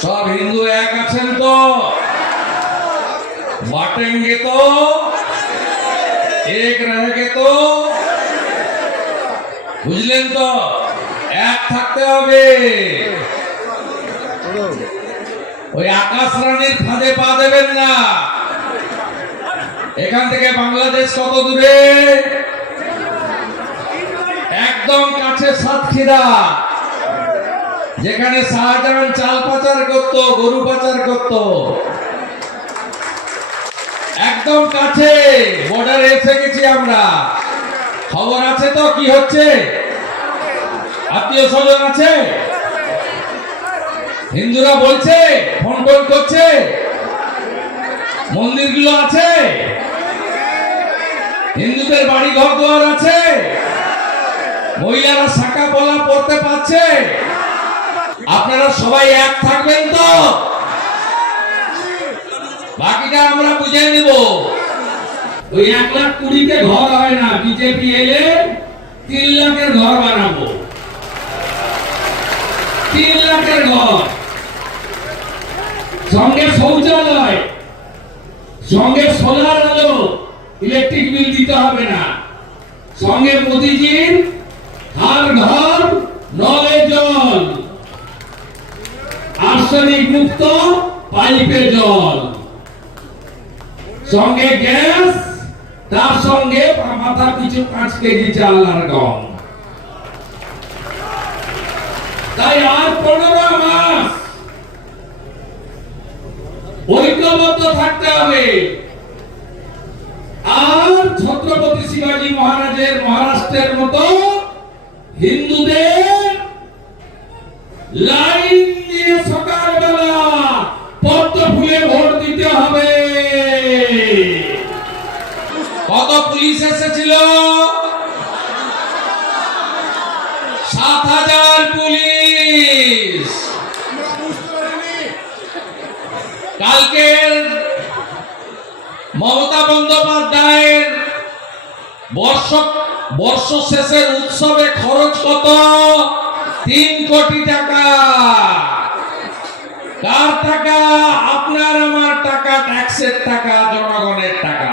सब हिंदू एक आছেন তো बांटेंगे तो एक रहेंगे तो বুঝলেন তো এক থাকতে হবে ওই আকাশ রানীর ফাঁদে পা দেবেন না এখান থেকে বাংলাদেশ কত দূরে একদম কাছে সাতক্ষীরা যেখানে শাহজাহান চাল পাচার করত গরু পাচার করত একদম কাছে বর্ডারে এসে গেছি আমরা খবর আছে তো কি হচ্ছে আত্মীয় স্বজন আছে হিন্দুরা বলছে ফোন ফোন করছে মন্দিরগুলো আছে হিন্দুদের বাড়ি ঘর দুয়ার আছে মহিলারা শাখা পলা পড়তে পারছে আপনারা সবাই এক থাকবেন তো বাকিটা আমরা বুঝে নেব ওই 1,20,000 ঘর হয় না বিজেপি এলে 3 লাখের ঘর বানাবো 3 লাখের ঘর সঙ্গে শৌচালয় সঙ্গে সোলার আলো ইলেকট্রিক বিল দিতে হবে না সঙ্গে মোদিজির हर घर नले जल आर्सेनिक मुक्त पाइपे जल संगे गैस तार संगे माथा पिछु 5 केजी चाल আর গম তাই আর 15 মাস ঐক্যবদ্ধ থাকতে হবে আর ছত্রপতি শিবাজী মহারাজের মহারাষ্ট্রের মতো হিন্দুদের লাইন দিয়ে সকালবেলা পদ্ম ফুলে ভোট দিতে হবে কত পুলিশ এসেছিল 7,000 পুলিশ কালকে মমতা বন্দ্যোপাধ্যায়ের বর্ষ শেষের উৎসবে খরচ কত 3 কোটি টাকা কার টাকা আপনার আমার টাকা ট্যাক্সের টাকা জনগণের টাকা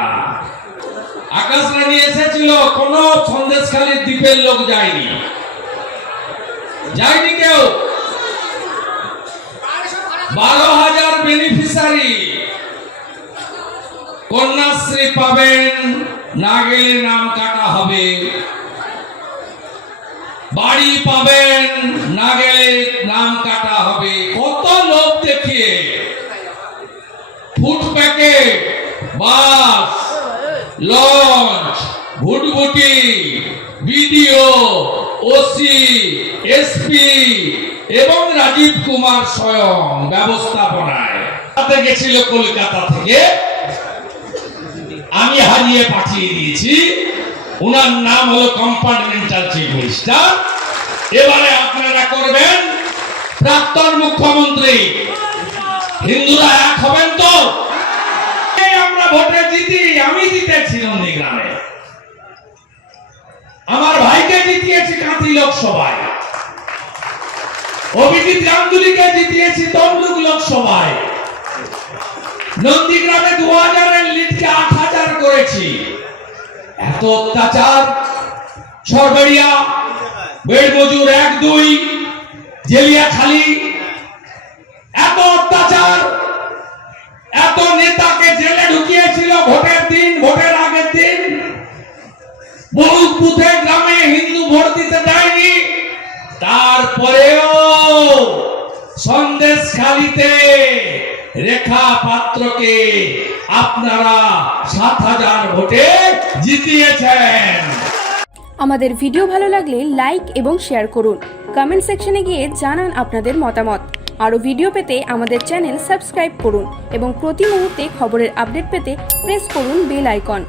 আকাশ রানী এসেছিল কোন সন্দেশখালী দ্বীপের লোক যায়নি কেউ 12,000 বেনিফিশিয়ারি কন্যাশ্রী পাবেন না গেলে নাম কাটা হবে বাড়ি পাবেন না গেলে নাম কাটা হবে কত লোক দেখিয়ে ফুড প্যাকেট বাস লঞ্চ ভুটভুটি বিডিও ওসি এসপি এবং রাজীব কুমার স্বয়ং ব্যবস্থাপনায় তাতে গেছিল কলকাতা থেকে আমি হারিয়ে পাঠিয়ে দিয়েছি ওনার নাম হলো কম্পার্টমেন্টাল চিফ মিনিস্টার এবারে আপনারা করবেন প্রাক্তন মুখ্যমন্ত্রী হিন্দুরা এক হবেন তো আমরা ভোটে জিতি আমি জিতেছি নন্দীগ্রামে আমার ভাইকে জিতিয়েছি কাঁথি লোকসভায় অভিজিৎ গাঙ্গুলিকে জিতিয়েছি তমলুক লোকসভায় নন্দীগ্রামে 2000 এর লিডকে 8000 করেছি এত অত্যাচার ছড়বেড়িয়া বেড়মজুর 1-2 জেলিয়াখালী এত অত্যাচার এত নেতাকে জেলে ঢুকিয়েছিল ভোটের দিন ভোটের আগের দিন বহু বুথে গ্রামে হিন্দু ভোট দিতে দেয়নি তারপরেও সন্দেশখালীতে রেখা পাত্রকে আপনারা 7,000 ভোটে জিতিয়েছেন আমাদের ভিডিও ভালো লাগলে লাইক এবং শেয়ার করুন কমেন্ট সেকশনে গিয়ে জানান আপনাদের মতামত আরো ভিডিও পেতে আমাদের চ্যানেল সাবস্ক্রাইব করুন এবং প্রতি মুহূর্তে খবরের আপডেট পেতে প্রেস করুন বেল আইকন